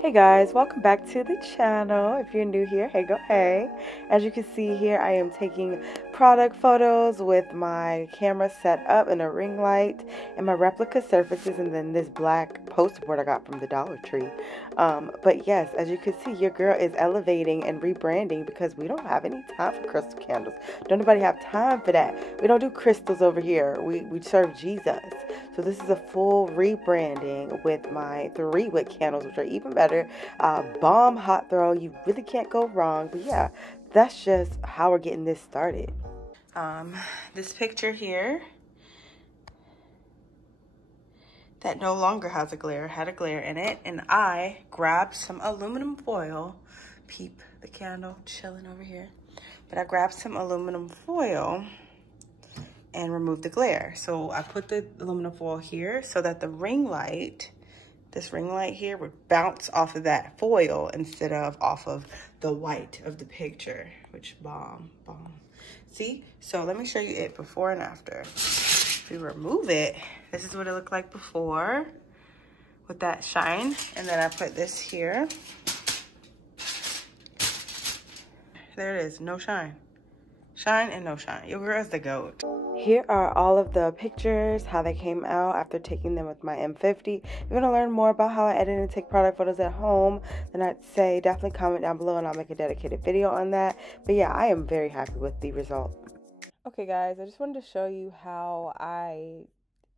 Hey guys, welcome back to the channel. If you're new here, hey go hey. As you can see here, I am taking product photos with my camera set up and a ring light and my replica surfaces and then this black poster board I got from the Dollar Tree. But yes, as you can see, your girl is elevating and rebranding because we don't have any time for crystal candles. Don't nobody have time for that. We don't do crystals over here. We serve Jesus. So this is a full rebranding with my 3-wick candles, which are even better. Bomb hot throw. You really can't go wrong. But yeah, that's just how we're getting this started. This picture here that no longer has a glare, had a glare in it. And I grabbed some aluminum foil. Peep the candle chilling over here. But I grabbed some aluminum foil and remove the glare. So I put the aluminum foil here so that the ring light, this ring light here, would bounce off of that foil instead of off of the white of the picture, which bomb. See? So let me show you it before and after. If we remove it, this is what it looked like before with that shine. And then I put this here. There it is, no shine. Shine and no shine. Your girl's the GOAT. Here are all of the pictures, how they came out after taking them with my M50. If you want to learn more about how I edit and take product photos at home, then I'd say definitely comment down below and I'll make a dedicated video on that. But yeah, I am very happy with the result. Okay guys, I just wanted to show you how I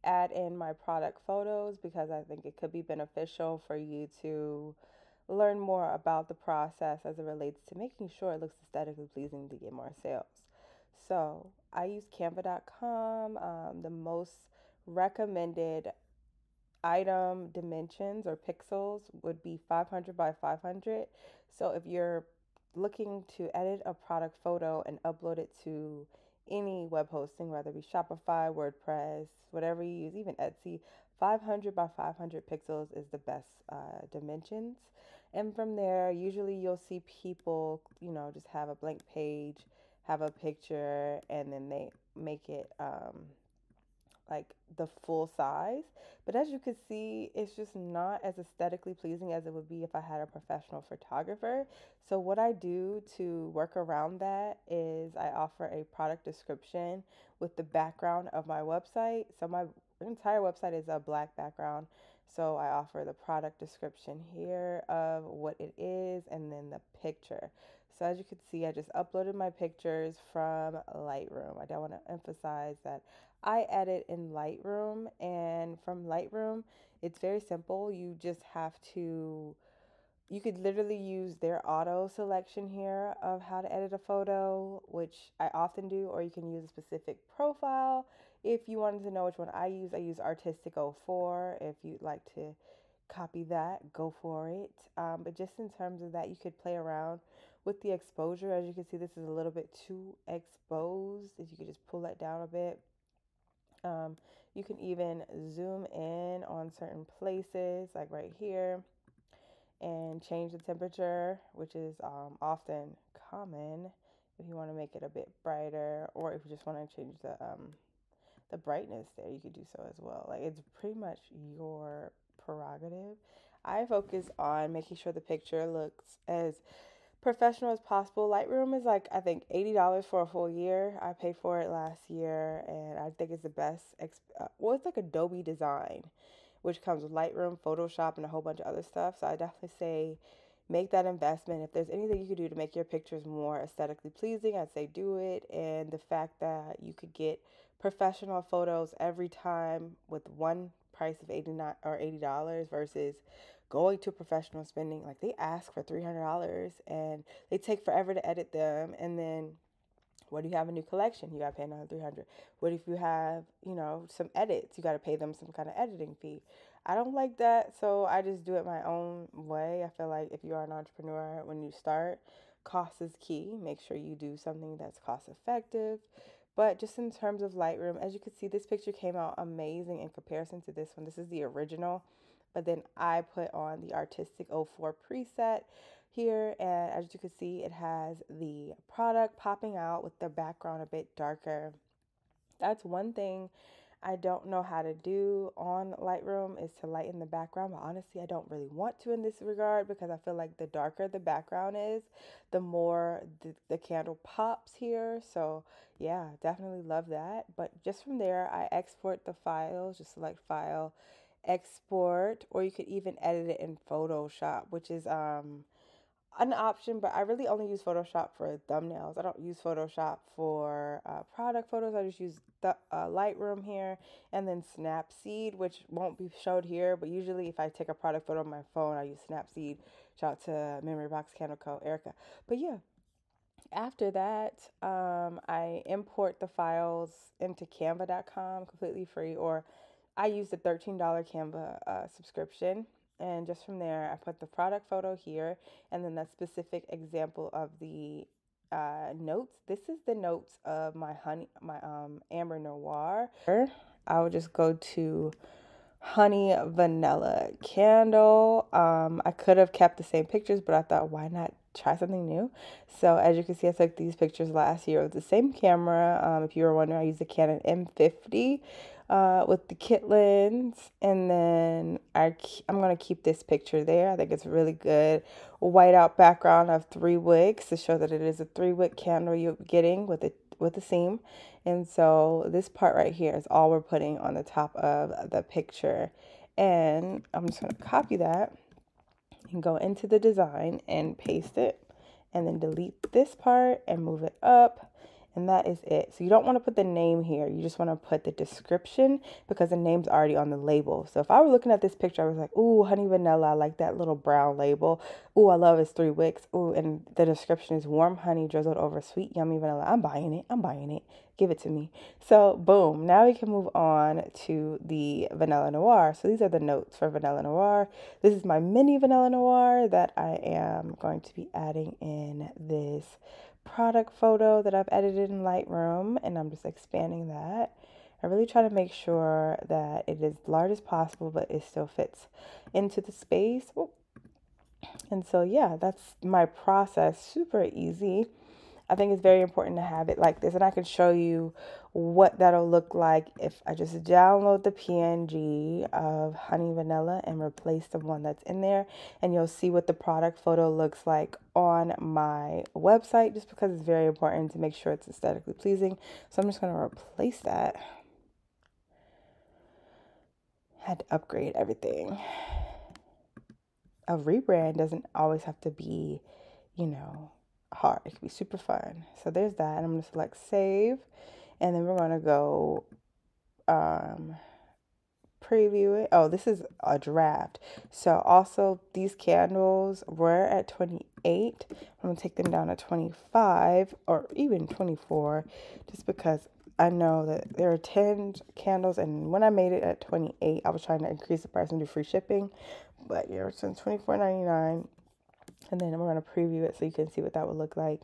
add in my product photos because I think it could be beneficial for you to learn more about the process as it relates to making sure it looks aesthetically pleasing to get more sales. So I use canva.com. The most recommended item dimensions or pixels would be 500 by 500. So if you're looking to edit a product photo and upload it to any web hosting, whether it be Shopify, WordPress, whatever you use, even Etsy, 500 by 500 pixels is the best dimensions. And from there, usually you'll see people, just have a blank page, have a picture, and then they make it like the full size. But as you can see, it's just not as aesthetically pleasing as it would be if I had a professional photographer. So what I do to work around that is I offer a product description with the background of my website. So my entire website is a black background. So I offer the product description here of what it is and then the picture. So as you can see, I just uploaded my pictures from Lightroom. I don't want to emphasize that I edit in Lightroom, and from Lightroom, it's very simple. You just have to, you could literally use their auto selection here of how to edit a photo, which I often do, or you can use a specific profile. If you wanted to know which one I use Artistic 04. If you'd like to copy that, go for it. But just in terms of that, you could play around with the exposure. As you can see, this is a little bit too exposed. If you could just pull that down a bit. You can even zoom in on certain places, like right here, and change the temperature, which is often common if you want to make it a bit brighter, or if you just want to change the brightness there, you could do so as well. Like, it's pretty much your prerogative. I focus on making sure the picture looks as professional as possible. Lightroom is like, I think, $80 for a full year. I paid for it last year, and I think it's the best. Well, it's like Adobe Design, which comes with Lightroom, Photoshop, and a whole bunch of other stuff. So I definitely say make that investment. If there's anything you could do to make your pictures more aesthetically pleasing, I'd say do it. And the fact that you could get professional photos every time with one price of $80 versus going to professional spending, like they ask for $300 and they take forever to edit them. And then what do you have a new collection? You got to pay another $300. What if you have, some edits? You got to pay them some kind of editing fee. I don't like that, so I just do it my own way. I feel like if you are an entrepreneur, when you start, cost is key. Make sure you do something that's cost effective. But just in terms of Lightroom, as you can see, this picture came out amazing in comparison to this one. This is the original, but then I put on the Artistic 04 preset here, and as you can see, it has the product popping out with the background a bit darker. That's one thing I don't know how to do on Lightroom is to lighten the background, but honestly I don't really want to in this regard, because I feel like the darker the background is, the more the candle pops here. So yeah, definitely love that. But just from there, I export the files. Just select file, export, or you could even edit it in Photoshop, which is an option, but I really only use Photoshop for thumbnails. I don't use Photoshop for product photos. I just use the Lightroom here, and then Snapseed, which won't be showed here, but usually if I take a product photo on my phone, I use Snapseed. Shout out to Memory Box Candle Co. Erica. But yeah, after that, I import the files into canva.com completely free, or I use the $13 Canva subscription. And just from there, I put the product photo here, and then that specific example of the notes. This is the notes of my Amber Noir. I would just go to honey vanilla candle. I could have kept the same pictures, but I thought, why not try something new? So as you can see, I took these pictures last year with the same camera. If you were wondering, I used the Canon M50 with the kit lens, and then I'm gonna keep this picture there. I think it's really good. Whiteout background of 3 wicks to show that it is a 3-wick candle you're getting with a seam. And so this part right here is all we're putting on the top of the picture. And I'm just going to copy that and go into the design and paste it, and then delete this part and move it up. And that is it. So you don't want to put the name here. You just want to put the description, because the name's already on the label. So if I were looking at this picture, I was like, ooh, honey vanilla. I like that little brown label. Ooh, I love it's 3 wicks. Ooh, and the description is warm honey drizzled over sweet, yummy vanilla. I'm buying it. I'm buying it. Give it to me. So boom. Now we can move on to the Vanilla Noir. So these are the notes for Vanilla Noir. This is my mini Vanilla Noir that I am going to be adding in this product photo that I've edited in Lightroom, and I'm just expanding that. I really try to make sure that it is large as possible, but it still fits into the space. Ooh. And so yeah, that's my process. Super easy. I think it's very important to have it like this, and I can show you what that'll look like if I just download the PNG of honey vanilla and replace the one that's in there, and you'll see what the product photo looks like on my website, just because it's very important to make sure it's aesthetically pleasing. So I'm just going to replace that. Had to upgrade everything. A rebrand doesn't always have to be, you know, hard. It can be super fun. So there's that. And I'm going to select save, and then we're going to go preview it. Oh, this is a draft. So also these candles were at 28. I'm going to take them down to 25 or even 24, just because I know that there are 10 candles, and when I made it at 28, I was trying to increase the price and do free shipping. But yeah, it's $24.99. And then we're going to preview it so you can see what that would look like.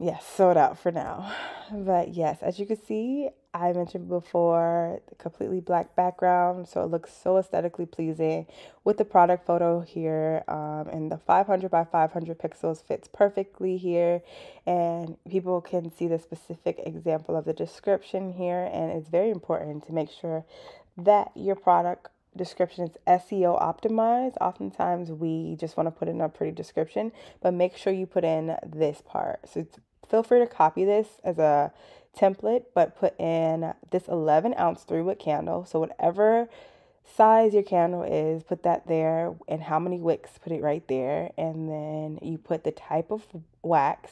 Yes, sold out for now. But yes, as you can see, I mentioned before, the completely black background, so it looks so aesthetically pleasing with the product photo here. And the 500 by 500 pixels fits perfectly here, and people can see the specific example of the description here. And it's very important to make sure that your product description is SEO optimized. Oftentimes we just want to put in a pretty description, but make sure you put in this part. So feel free to copy this as a template, but put in this 11-ounce 3-wick candle. So whatever size your candle is, put that there, and how many wicks, put it right there. And then you put the type of wax,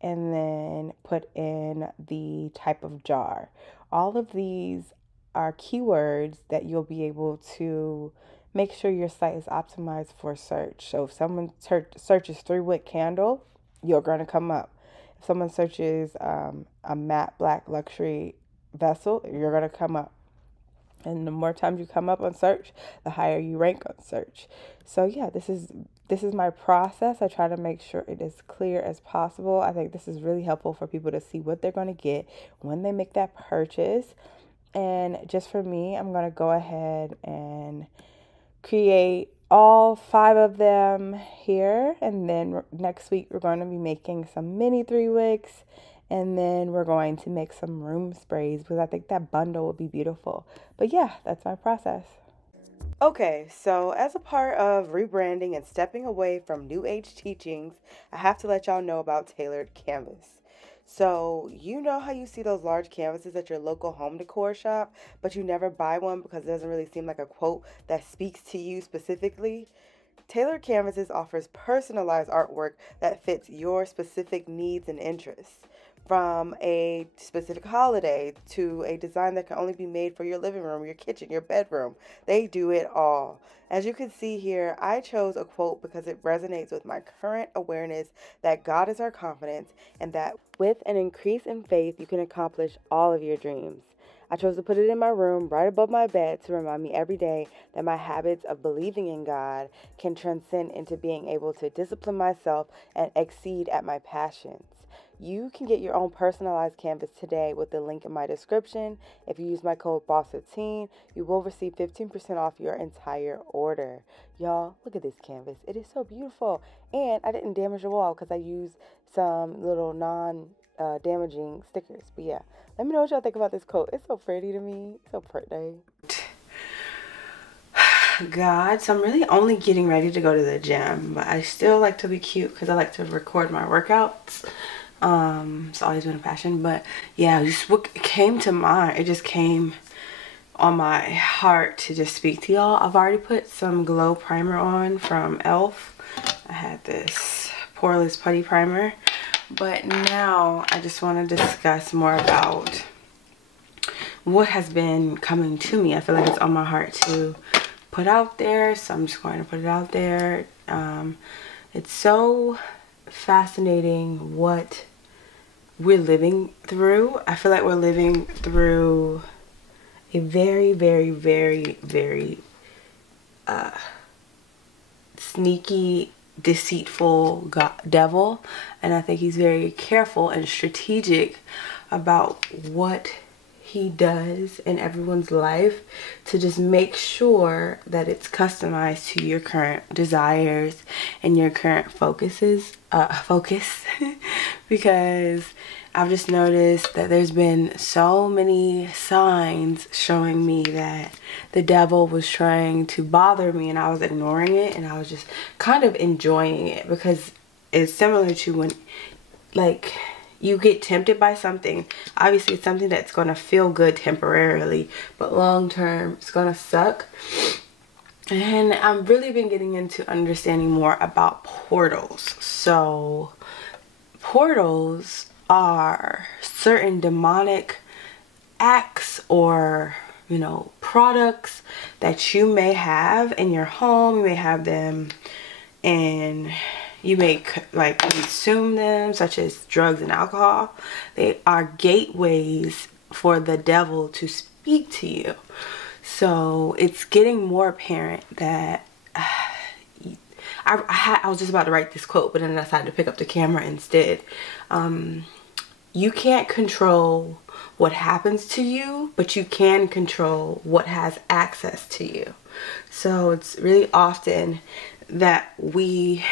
and then put in the type of jar. All of these are keywords that you'll be able to make sure your site is optimized for search. So if someone searches 3-wick candle, you're going to come up. If someone searches a matte black luxury vessel, you're going to come up. And the more times you come up on search, the higher you rank on search. So yeah, this is my process. I try to make sure it is clear as possible. I think this is really helpful for people to see what they're going to get when they make that purchase. And just for me, I'm going to go ahead and create all 5 of them here. And then next week, we're going to be making some mini 3 wicks. And then we're going to make some room sprays because I think that bundle would be beautiful. But yeah, that's my process. Okay, so as a part of rebranding and stepping away from New Age teachings, I have to let y'all know about tailored canvas. So, you know how you see those large canvases at your local home decor shop, but you never buy one because it doesn't really seem like a quote that speaks to you specifically? Tailored Canvases offers personalized artwork that fits your specific needs and interests. From a specific holiday to a design that can only be made for your living room, your kitchen, your bedroom. They do it all. As you can see here, I chose a quote because it resonates with my current awareness that God is our confidence and that with an increase in faith, you can accomplish all of your dreams. I chose to put it in my room right above my bed to remind me every day that my habits of believing in God can transcend into being able to discipline myself and exceed at my passions. You can get your own personalized canvas today with the link in my description. If you use my code BOSS15, you will receive 15% off your entire order. Y'all, look at this canvas. It is so beautiful. And I didn't damage the wall because I used some little non-damaging stickers. But yeah, let me know what y'all think about this coat. It's so pretty to me. So pretty. God, so I'm really only getting ready to go to the gym, but I still like to be cute because I like to record my workouts. It's always been a passion, but yeah, just what came to mind, it just came on my heart to just speak to y'all. I've already put some glow primer on from e.l.f. I had this poreless putty primer, but now I just want to discuss more about what has been coming to me. I feel like it's on my heart to put out there, so I'm just going to put it out there. It's so fascinating what we're living through. I feel like we're living through a very, very, very, very sneaky, deceitful devil, and I think he's very careful and strategic about what he does in everyone's life to just make sure that it's customized to your current desires and your current focus because I've just noticed that there's been so many signs showing me that the devil was trying to bother me and I was ignoring it, and I was just kind of enjoying it because it's similar to when like you get tempted by something. Obviously it's something that's going to feel good temporarily, but long term it's going to suck. And I've really been getting into understanding more about portals. So portals are certain demonic acts or, you know, products that you may have in your home. You may have them and you may like consume them, such as drugs and alcohol. They are gateways for the devil to speak to you. So it's getting more apparent that I was just about to write this quote, but then I decided to pick up the camera instead. You can't control what happens to you, but you can control what has access to you. So it's really often that we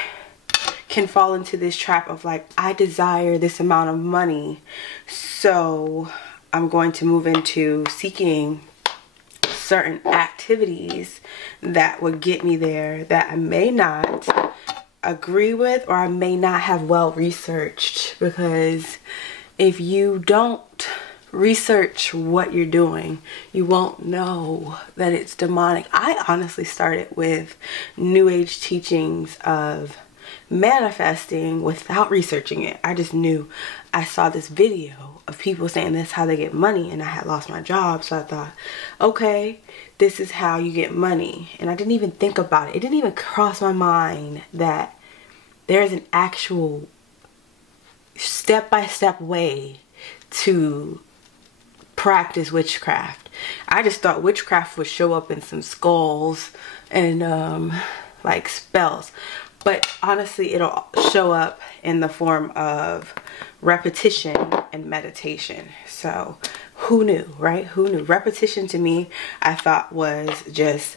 can fall into this trap of like, I desire this amount of money, so I'm going to move into seeking certain activities that would get me there that I may not agree with or I may not have well researched, because if you don't research what you're doing, you won't know that it's demonic. I honestly started with New Age teachings of manifesting without researching it. I just knew. I saw this video of people saying that's how they get money, and I had lost my job, so I thought, okay, this is how you get money. And I didn't even think about it. It didn't even cross my mind that there's an actual step-by-step way to practice witchcraft. I just thought witchcraft would show up in some skulls and like spells. But honestly, it'll show up in the form of repetition and meditation. So who knew, right? Who knew? Repetition to me, I thought was just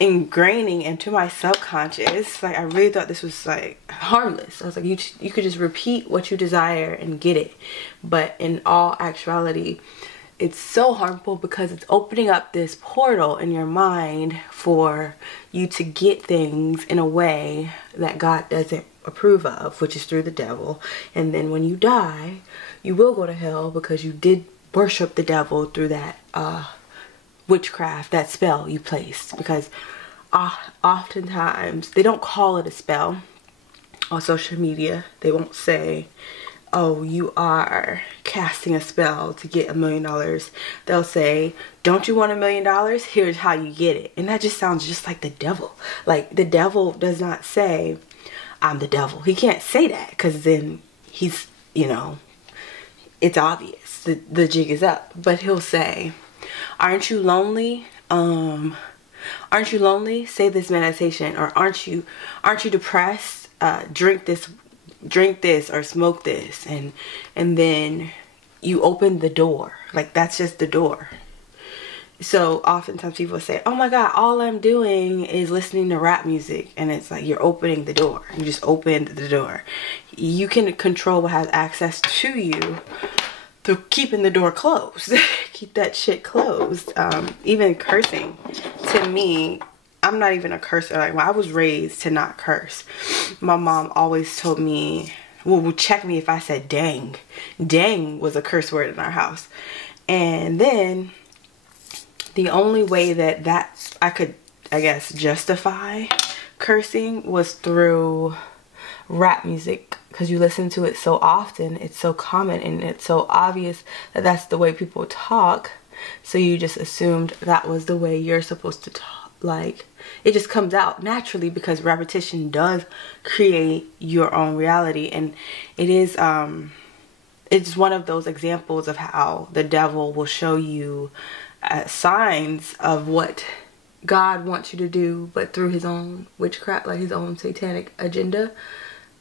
ingraining into my subconscious. Like, I really thought this was like harmless. I was like, you could just repeat what you desire and get it. But in all actuality, it's so harmful because it's opening up this portal in your mind for you to get things in a way that God doesn't approve of, which is through the devil. And then when you die, you will go to hell because you did worship the devil through that witchcraft, that spell you placed. Because oftentimes they don't call it a spell on social media. They won't say, oh, you are casting a spell to get $1 million. They'll say, don't you want $1 million? Here's how you get it. And that just sounds just like the devil. Like, the devil does not say, I'm the devil. He can't say that, because then he's, you know, it's obvious. The jig is up. But he'll say, aren't you lonely? Aren't you lonely? Say this meditation. Or aren't you depressed? Drink this or smoke this, and then you open the door. Like, that's just the door. So oftentimes people say, oh my God, all I'm doing is listening to rap music. And it's like, you're opening the door. You just opened the door. You can control what has access to you through keeping the door closed. Keep that shit closed. Even cursing, to me, I'm not even a cursor. Like, when I was raised to not curse, my mom always told me, well, would check me if I said dang. Dang was a curse word in our house. And then the only way that I could, I guess, justify cursing was through rap music, because you listen to it so often, it's so common, and it's so obvious that that's the way people talk. So you just assumed that was the way you're supposed to talk. Like, it just comes out naturally, because repetition does create your own reality. And it is it's one of those examples of how the devil will show you signs of what God wants you to do, but through his own witchcraft, like his own satanic agenda.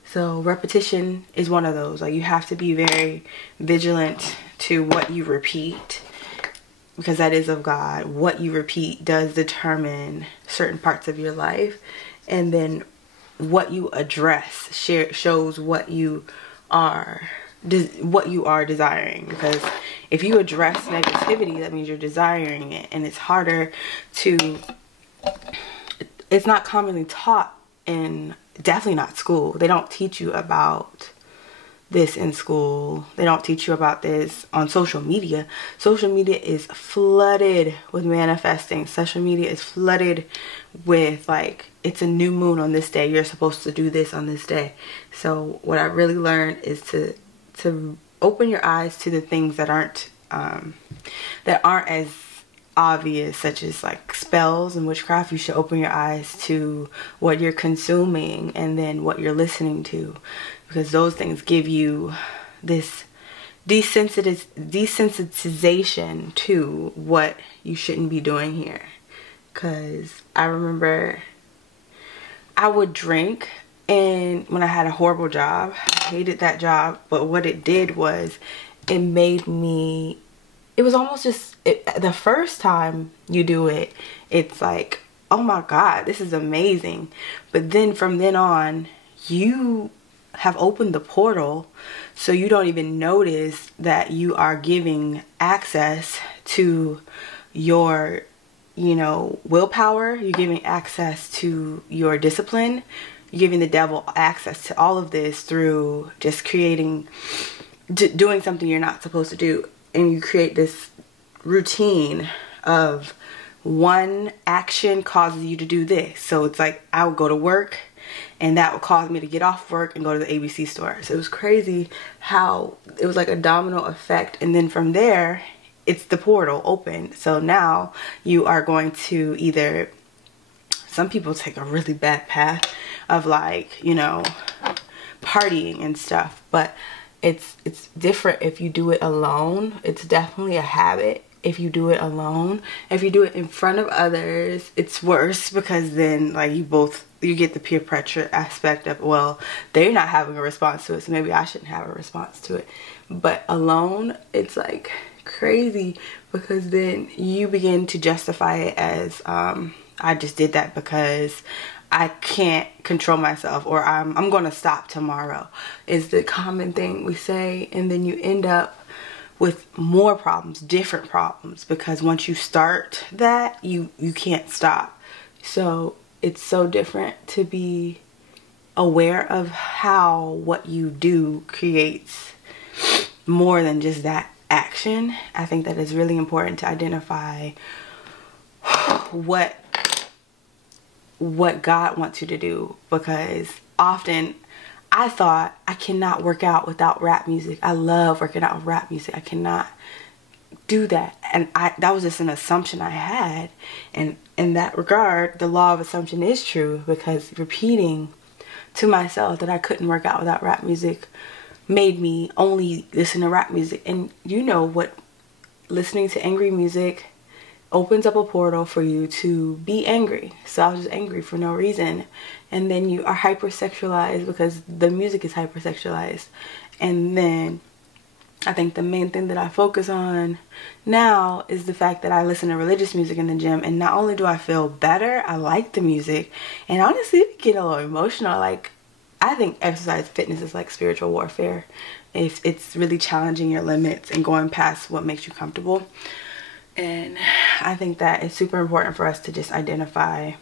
So repetition is one of those. Like, you have to be very vigilant to what you repeat, because that is of God. What you repeat does determine certain parts of your life, and then what you address shows what you are desiring. Because if you address negativity, that means you're desiring it, and it's harder to, it's not commonly taught in, definitely not school. They don't teach you about this in school. They don't teach you about this on social media. Social media is flooded with manifesting. Social media is flooded with, like, it's a new moon on this day, you're supposed to do this on this day. So what I really learned is to open your eyes to the things that aren't as obvious, such as like spells and witchcraft. You should open your eyes to what you're consuming and then what you're listening to, because those things give you this desensitization to what you shouldn't be doing here. Because I remember I would drink, and when I had a horrible job, I hated that job, but what it did was it made me, it was almost just, the first time you do it, it's like, oh my God, this is amazing. But then from then on, you have opened the portal, so you don't even notice that you are giving access to your, you know, willpower. You're giving access to your discipline. You're giving the devil access to all of this through just doing something you're not supposed to do. And you create this routine of one action causes you to do this. So it's like, I would go to work, and that would cause me to get off work and go to the ABC store. So it was crazy how it was like a domino effect. And then from there, it's the portal open. So now you are going to either, some people take a really bad path of, like, you know, partying and stuff, but it's different if you do it alone. It's definitely a habit if you do it alone. If you do it in front of others, it's worse, because then, like, you get the peer pressure aspect of, well, they're not having a response to it, so maybe I shouldn't have a response to it. But alone, it's like crazy, because then you begin to justify it as I just did that because I can't control myself, or I'm going to stop tomorrow is the common thing we say. And then you end up with more problems, different problems, because once you start that, you can't stop. So it's so different to be aware of how what you do creates more than just that action. I think that it's really important to identify what God wants you to do, because often I thought I cannot work out without rap music. I love working out with rap music. I cannot do that. And that was just an assumption I had. And in that regard, the law of assumption is true, because repeating to myself that I couldn't work out without rap music made me only listen to rap music. And you know what listening to angry music opens up a portal for you to be angry. So I was just angry for no reason. And then you are hypersexualized because the music is hypersexualized. And then I think the main thing that I focus on now is the fact that I listen to religious music in the gym, and not only do I feel better, I like the music, and honestly it get a little emotional. Like, I think exercise fitness is like spiritual warfare. If it's really challenging your limits and going past what makes you comfortable. And I think that it's super important for us to just identify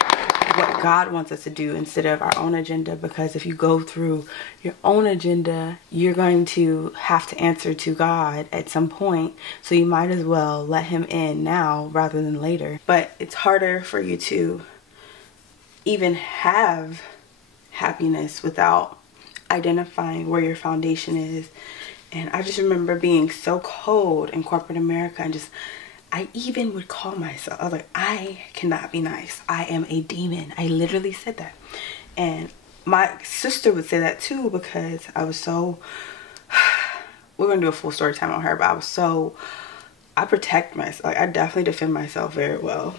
what God wants us to do instead of our own agenda, because if you go through your own agenda, you're going to have to answer to God at some point. So you might as well let him in now rather than later. But it's harder for you to even have happiness without identifying where your foundation is. And I just remember being so cold in corporate America, and just, I even would call myself, I was like, I cannot be nice. I am a demon. I literally said that. And my sister would say that too, because I was so, we're going to do a full story time on her, but I protect myself. Like, I definitely defend myself very well.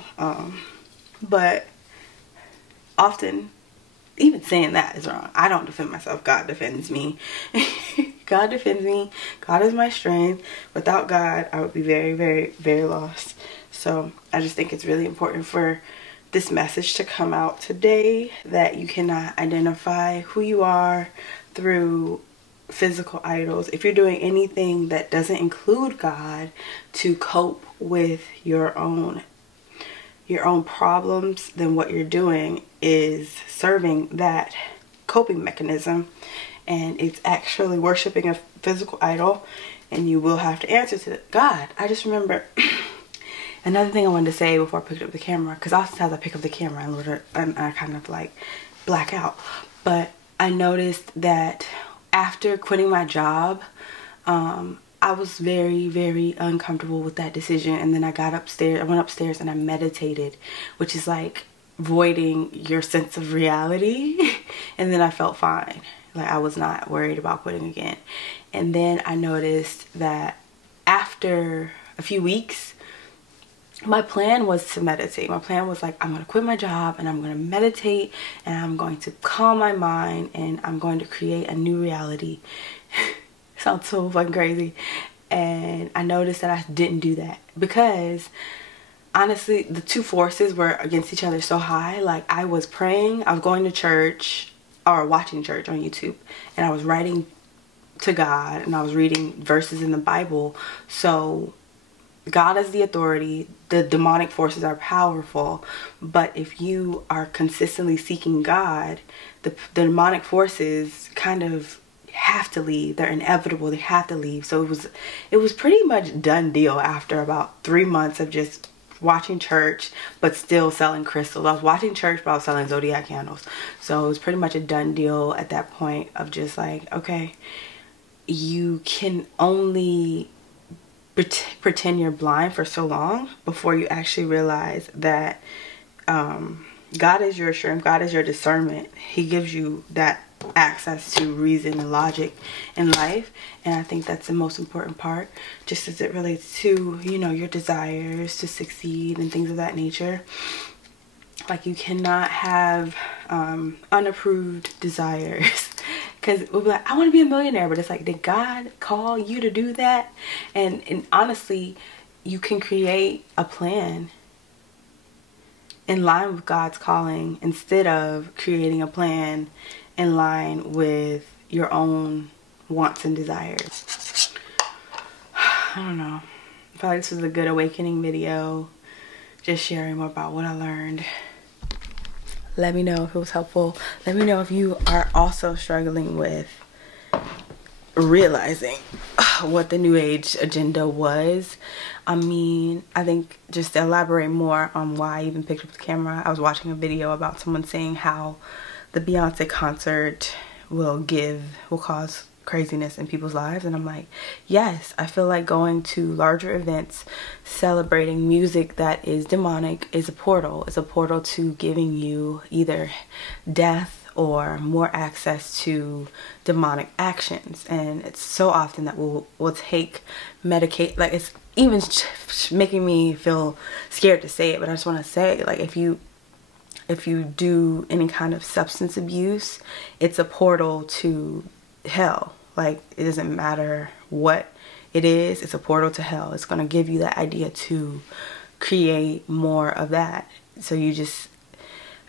But often, even saying that is wrong. I don't defend myself. God defends me. God defends me. God is my strength. Without God, I would be very, very, very lost. So I just think it's really important for this message to come out today, that you cannot identify who you are through physical idols. If you're doing anything that doesn't include God to cope with your own problems, then what you're doing is serving that coping mechanism, and it's actually worshiping a physical idol, and you will have to answer to God. I just remember another thing I wanted to say before I picked up the camera, because oftentimes I pick up the camera and I kind of like black out, but I noticed that after quitting my job, I was very, very uncomfortable with that decision. And then I went upstairs and I meditated, which is like voiding your sense of reality. And then I felt fine. Like, I was not worried about quitting again. And then I noticed that after a few weeks, my plan was to meditate. My plan was like, I'm going to quit my job and I'm going to meditate, and I'm going to calm my mind, and I'm going to create a new reality. Sounds so fucking crazy. And I noticed that I didn't do that, because honestly the two forces were against each other so high. Like, I was praying, I was going to church or watching church on YouTube, and I was writing to God, and I was reading verses in the Bible. So God is the authority. The demonic forces are powerful, but if you are consistently seeking God, the demonic forces kind of have to leave. They're inevitable. They have to leave. So it was pretty much done deal after about 3 months of just watching church but still selling crystals. I was watching church but I was selling zodiac candles. So it was pretty much a done deal at that point of just like, okay, you can only pretend you're blind for so long before you actually realize that God is your strength. God is your discernment. He gives you that access to reason and logic in life, and I think that's the most important part, just as it relates to, you know, your desires to succeed and things of that nature. Like, you cannot have unapproved desires, because we'll be like, I want to be a millionaire, but it's like, did God call you to do that? And honestly, you can create a plan in line with God's calling instead of creating a plan in line with your own wants and desires. I don't know. I feel like this was a good awakening video. Just sharing more about what I learned. Let me know if it was helpful. Let me know if you are also struggling with realizing what the New Age agenda was. I mean, I think just to elaborate more on why I even picked up the camera, I was watching a video about someone saying how the Beyonce concert will cause craziness in people's lives, and I'm like, yes, I feel like going to larger events celebrating music that is demonic is a portal. It's a portal to giving you either death or more access to demonic actions. And it's so often that we'll take medicate, like, it's even making me feel scared to say it, but I just want to say, like, if you do any kind of substance abuse, it's a portal to hell. Like, it doesn't matter what it is, it's a portal to hell. It's going to give you that idea to create more of that. So you just,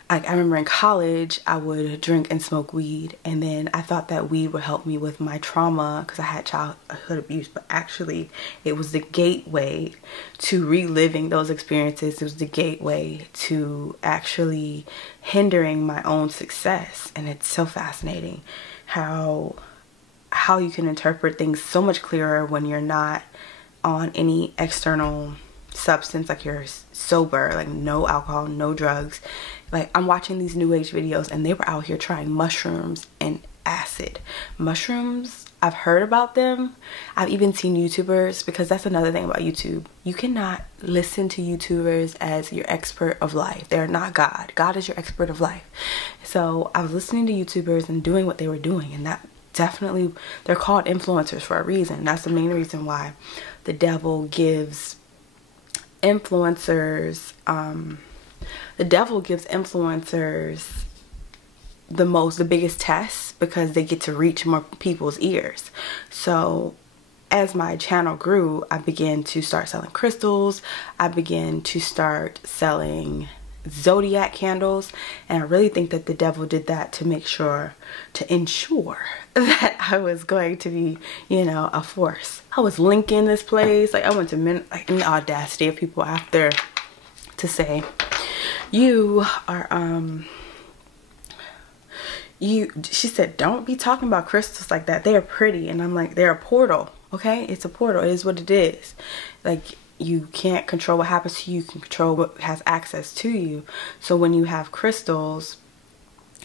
I remember in college, I would drink and smoke weed, and then I thought that weed would help me with my trauma because I had childhood abuse, but actually it was the gateway to reliving those experiences. It was the gateway to actually hindering my own success. And it's so fascinating how you can interpret things so much clearer when you're not on any external substance, like you're sober, like no alcohol, no drugs. Like, I'm watching these New Age videos and they were out here trying mushrooms and acid. Mushrooms, I've heard about them. I've even seen YouTubers, because that's another thing about YouTube. You cannot listen to YouTubers as your expert of life. They're not God. God is your expert of life. So I was listening to YouTubers and doing what they were doing, and that definitely, they're called influencers for a reason. That's the main reason why the devil gives influencers the biggest tests, because they get to reach more people's ears. So as my channel grew, I began to start selling crystals. I began to start selling zodiac candles, and I really think that the devil did that to ensure that I was going to be, you know, a force. I was linking this place, like I went to like, in the audacity of people after to say, you are she said, don't be talking about crystals like that, they are pretty. And I'm like, they're a portal. Okay, it's a portal. It is what it is. Like, you can't control what happens to you, you can control what has access to you. So when you have crystals,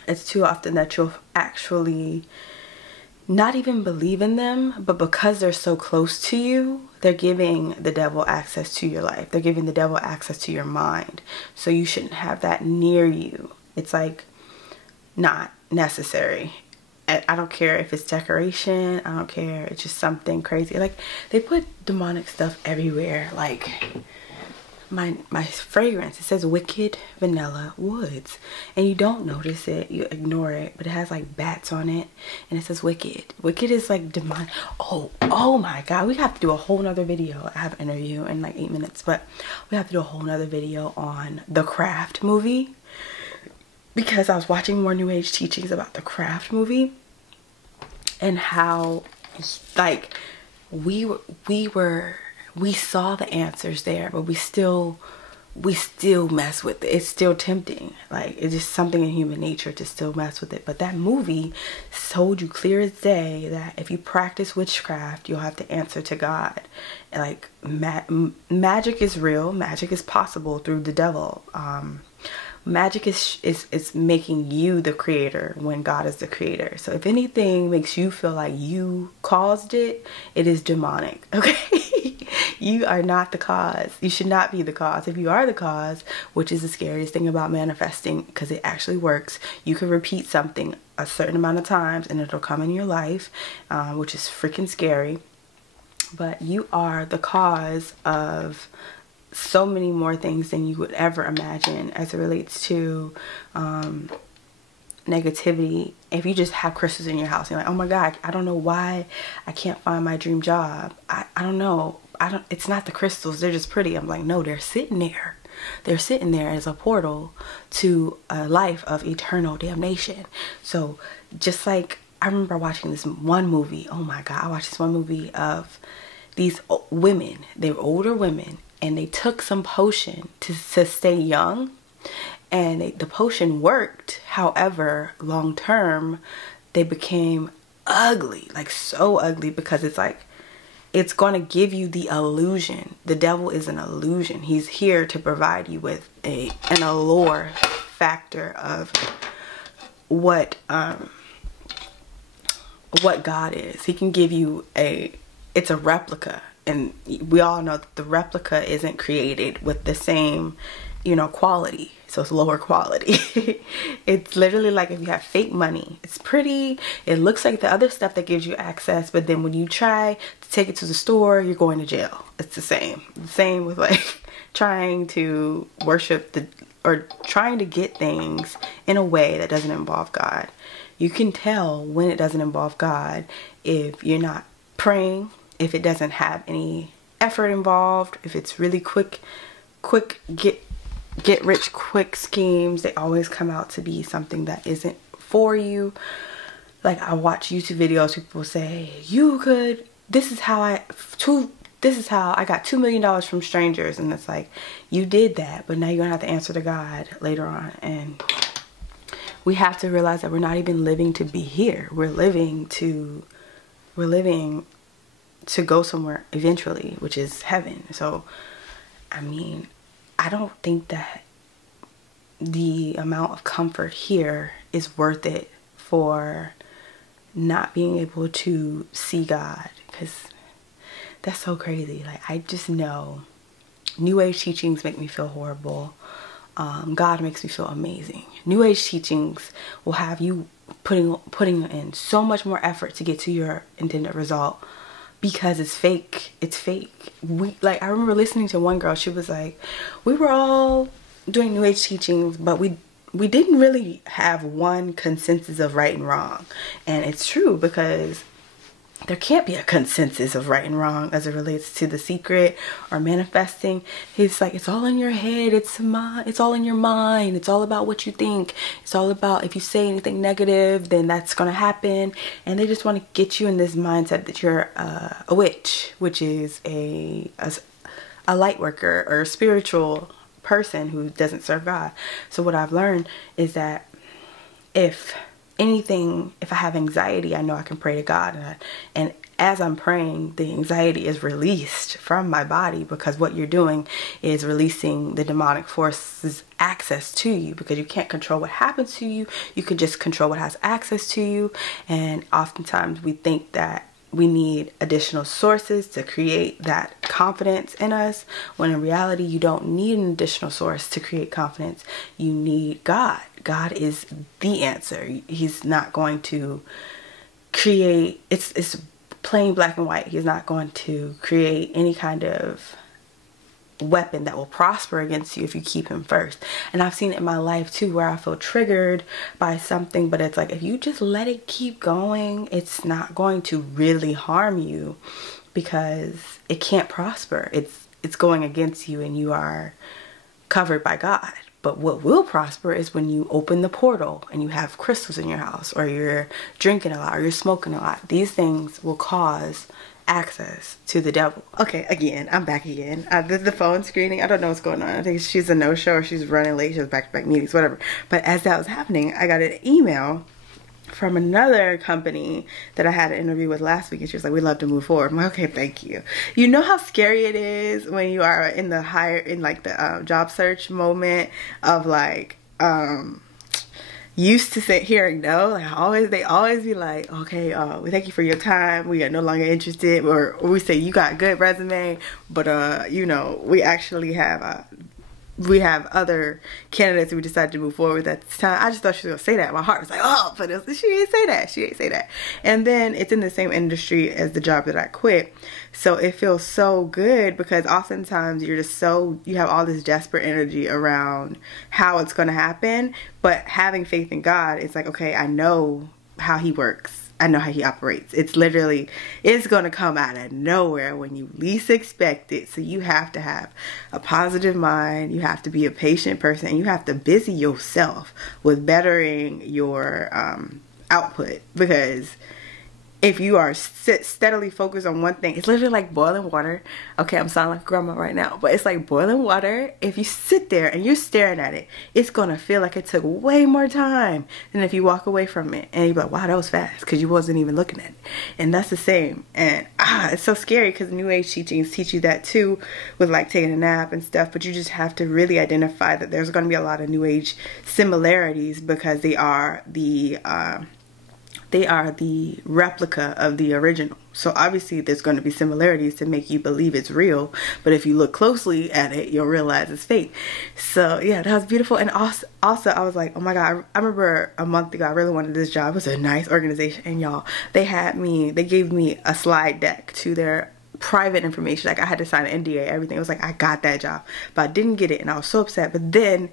it's too often that you'll actually not even believe in them, but because they're so close to you, they're giving the devil access to your life. They're giving the devil access to your mind. So you shouldn't have that near you. It's like not necessary. I don't care if it's decoration, I don't care, it's just something crazy. Like, they put demonic stuff everywhere. Like my fragrance, it says Wicked Vanilla Woods, and you don't notice it, you ignore it, but it has like bats on it, and it says Wicked. Wicked is like demonic. Oh my god, we have to do a whole nother video. I have an interview in like 8 minutes, but we have to do a whole nother video on the Craft movie, because I was watching more New Age teachings about the Craft movie and how, like, we saw the answers there, but we still mess with it. It's still tempting. Like, it's just something in human nature to still mess with it. But that movie told you clear as day that if you practice witchcraft, you'll have to answer to God. Like, magic is real. Magic is possible through the devil. Magic is making you the creator when God is the creator. So if anything makes you feel like you caused it, it is demonic. Okay? You are not the cause. You should not be the cause. If you are the cause, which is the scariest thing about manifesting, because it actually works, you can repeat something a certain amount of times and it'll come in your life, which is freaking scary. But you are the cause of so many more things than you would ever imagine as it relates to negativity. If you just have crystals in your house, you're like, oh my god, I don't know why I can't find my dream job. I don't know. It's not the crystals, they're just pretty. I'm like, no, they're sitting there. They're sitting there as a portal to a life of eternal damnation. So just like, I remember watching this one movie. Oh my God, I watched this one movie of these women. They were older women, and they took some potion to stay young, and the potion worked. However, long term, they became ugly, like so ugly, because it's like, it's going to give you the illusion. The devil is an illusion. He's here to provide you with an allure factor of what God is. He can give you it's a replica, and we all know that the replica isn't created with the same, you know, quality. So it's lower quality. It's literally like if you have fake money. It's pretty, it looks like the other stuff that gives you access, but then when you try to take it to the store, you're going to jail. It's the same. The same with like trying to worship or trying to get things in a way that doesn't involve God. You can tell when it doesn't involve God if you're not praying, if it doesn't have any effort involved, if it's really quick get rich quick schemes. They always come out to be something that isn't for you. Like, I watch YouTube videos, people say, this is how I got $2 million from strangers, and it's like, you did that, but now you're gonna have to answer to God later on. And we have to realize that we're not even living to be here. We're living to go somewhere eventually, which is heaven. So I mean, I don't think that the amount of comfort here is worth it for not being able to see God, because that's so crazy. Like, I just know New Age teachings make me feel horrible. God makes me feel amazing. New Age teachings will have you putting in so much more effort to get to your intended result, because it's fake. It's fake. I remember listening to one girl, she was like, we were all doing New Age teachings, but we didn't really have one consensus of right and wrong. And it's true, because there can't be a consensus of right and wrong as it relates to The Secret or manifesting. He's like, it's all in your head. It's all in your mind. It's all about what you think. It's all about, if you say anything negative, then that's going to happen. And they just want to get you in this mindset that you're a witch, which is a light worker or a spiritual person who doesn't serve God. So what I've learned is that if I have anxiety, I know I can pray to God, and as I'm praying, the anxiety is released from my body, because what you're doing is releasing the demonic forces access to you, because you can't control what happens to you. You can just control what has access to you. And oftentimes we think that we need additional sources to create that confidence in us, when in reality you don't need an additional source to create confidence. You need God. God is the answer. He's not going to create, it's plain black and white. He's not going to create any kind of weapon that will prosper against you if you keep him first. And I've seen it in my life too, where I feel triggered by something, but it's like, if you just let it keep going, it's not going to really harm you, because it can't prosper. It's going against you, and you are covered by God. But what will prosper is when you open the portal and you have crystals in your house, or you're drinking a lot, or you're smoking a lot. These things will cause access to the devil. Okay, again, I'm back again. The phone screening, I don't know what's going on. I think she's a no-show, or she's running late. She has back-to-back meetings, whatever. But as that was happening, I got an email from another company that I had an interview with last week, and she was like, we'd love to move forward. I'm like, okay, thank you. You know how scary it is when you are in the job search moment of like, used to hearing no, like they always be like, okay, we thank you for your time, we are no longer interested, or we say you got a good resume, but you know, we actually have other candidates we decided to move forward with at this time. I just thought she was gonna say that. My heart was like, oh, but she didn't say that. She didn't say that. And then it's in the same industry as the job that I quit. So it feels so good, because oftentimes you're just you have all this desperate energy around how it's gonna happen. But having faith in God, it's like, okay, I know how he works. I know how he operates. It's literally, it's going to come out of nowhere when you least expect it. So you have to have a positive mind. You have to be a patient person, and you have to busy yourself with bettering your output, because if you are steadily focused on one thing, it's literally like boiling water. Okay, I'm sounding like grandma right now, but it's like boiling water. If you sit there and you're staring at it, it's gonna feel like it took way more time than if you walk away from it and you're like, wow, that was fast, because you wasn't even looking at it. And that's the same. And it's so scary, because New Age teachings teach you that too, with like taking a nap and stuff. But you just have to really identify that there's gonna be a lot of New Age similarities, because they are the replica of the original. So obviously there's going to be similarities to make you believe it's real, but if you look closely at it, you'll realize it's fake. So yeah, that was beautiful. And also I was like, oh my God, I remember a month ago I really wanted this job. It was a nice organization, and y'all, they gave me a slide deck to their private information. Like I had to sign an NDA, everything. It was like, I got that job, but I didn't get it, and I was so upset. But then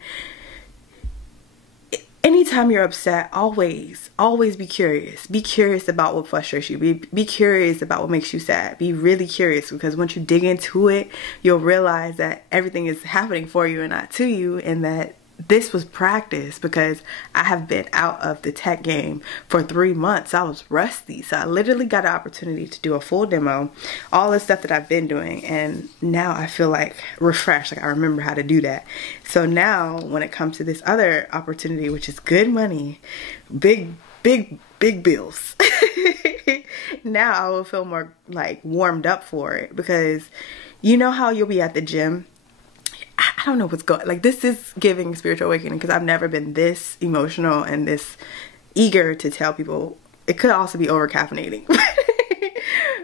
anytime you're upset, always be curious. Be curious about what frustrates you. Be curious about what makes you sad. Be really curious, because once you dig into it, you'll realize that everything is happening for you and not to you, and that this was practice, because I have been out of the tech game for 3 months. I was rusty. So I literally got an opportunity to do a full demo, all the stuff that I've been doing, and now I feel like refreshed, like I remember how to do that. So now when it comes to this other opportunity, which is good money, big bills, now I will feel more like warmed up for it, because you know how you'll be at the gym, I don't know what's going, like this is giving spiritual awakening, because I've never been this emotional and this eager to tell people. It could also be over caffeinating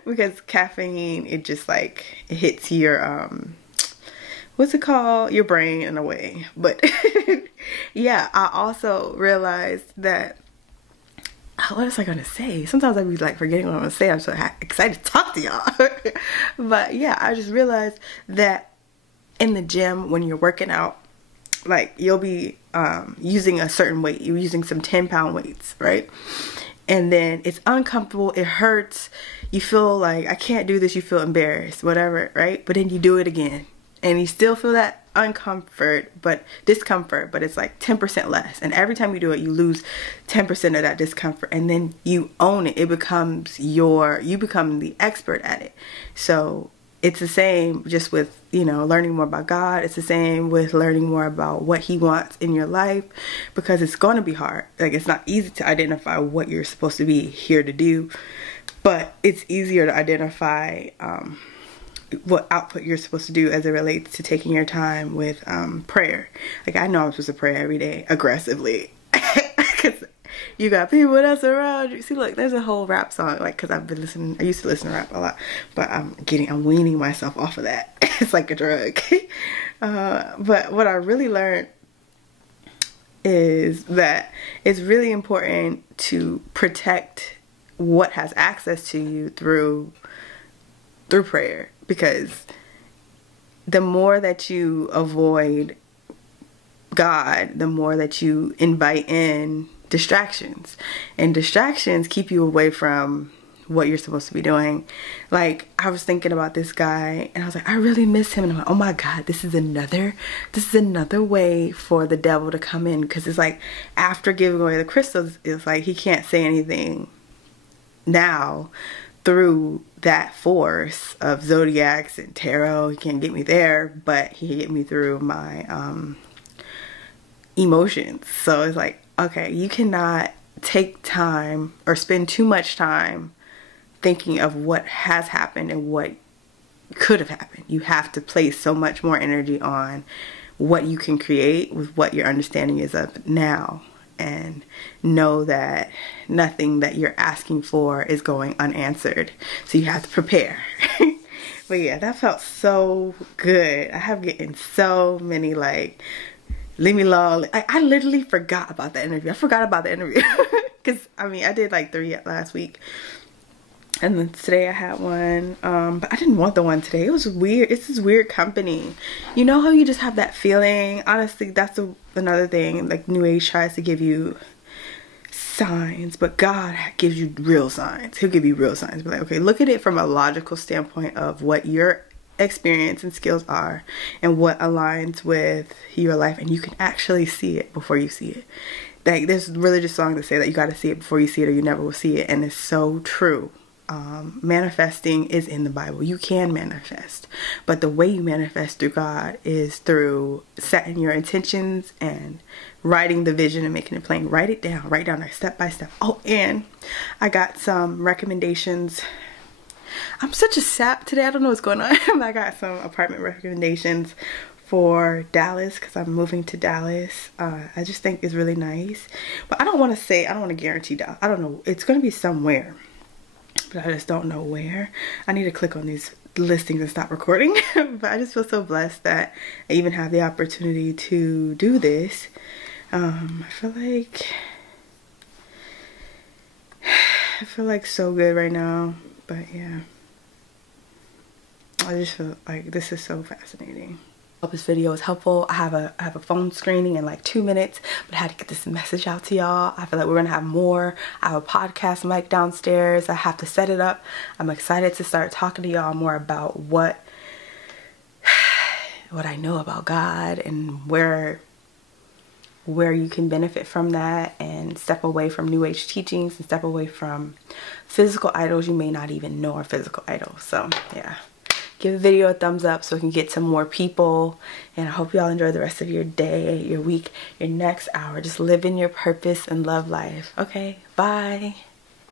because caffeine, it just like, it hits your what's it called, your brain in a way. But yeah, I also realized that, what was I gonna say? Sometimes I be like forgetting what I'm gonna say. I'm so excited to talk to y'all. But yeah, I just realized that in the gym, when you're working out, like you'll be using a certain weight. You're using some 10-pound weights, right? And then it's uncomfortable, it hurts, you feel like, I can't do this, you feel embarrassed, whatever, right? But then you do it again, and you still feel that discomfort, but it's like 10% less. And every time you do it, you lose 10% of that discomfort, and then you own it. It becomes you become the expert at it. So it's the same just with, you know, learning more about God. It's the same with learning more about what He wants in your life, because it's going to be hard. Like, it's not easy to identify what you're supposed to be here to do, but it's easier to identify what output you're supposed to do as it relates to taking your time with prayer. Like, I know I'm supposed to pray every day aggressively, because you got people that's around you. See, look, there's a whole rap song, like, because I used to listen to rap a lot, but I'm weaning myself off of that. It's like a drug. But what I really learned is that it's really important to protect what has access to you through prayer, because the more that you avoid God, the more that you invite in distractions, and distractions keep you away from what you're supposed to be doing. Like, I was thinking about this guy, and I was like, I really miss him, and I'm like, oh my God, this is another way for the devil to come in, because it's like, after giving away the crystals, it's like he can't say anything now through that force of zodiacs and tarot. He can't get me there, but he can get me through my emotions. So it's like, okay, you cannot take time or spend too much time thinking of what has happened and what could have happened. You have to place so much more energy on what you can create with what your understanding is of now, and know that nothing that you're asking for is going unanswered. So you have to prepare. But yeah, that felt so good. I have getting so many like, leave me alone. I literally forgot about the interview. I forgot about the interview. Because, I mean, I did like 3 last week. And then today I had one. But I didn't want the one today. It was weird. It's this weird company. You know how you just have that feeling? Honestly, that's another thing. Like, New Age tries to give you signs, but God gives you real signs. He'll give you real signs. But like, okay, look at it from a logical standpoint of what your experience and skills are and what aligns with your life, and you can actually see it before you see it. Like, there's religious songs that say that you got to see it before you see it or you never will see it, and it's so true. Manifesting is in the Bible. You can manifest, but the way you manifest through God is through setting your intentions and writing the vision and making it plain. Write it down, write down step by step. Oh, and I got some recommendations. I'm such a sap today, I don't know what's going on. I got some apartment recommendations for Dallas because I'm moving to Dallas. I just think it's really nice, but I don't want to guarantee Dallas. I don't know, it's going to be somewhere, but I just don't know where. I need to click on these listings and stop recording. But I just feel so blessed that I even have the opportunity to do this. I feel like so good right now. But yeah, I just feel like this is so fascinating. I hope this video is helpful. I have a phone screening in like 2 minutes, but I had to get this message out to y'all. I feel like we're gonna have more. I have a podcast mic downstairs. I have to set it up. I'm excited to start talking to y'all more about what I know about God and where you can benefit from that, and step away from New Age teachings and step away from physical idols you may not even know are physical idols. So yeah, give the video a thumbs up so we can get to more people, and I hope y'all enjoy the rest of your day, your week, your next hour. Just live in your purpose and love life. Okay, bye.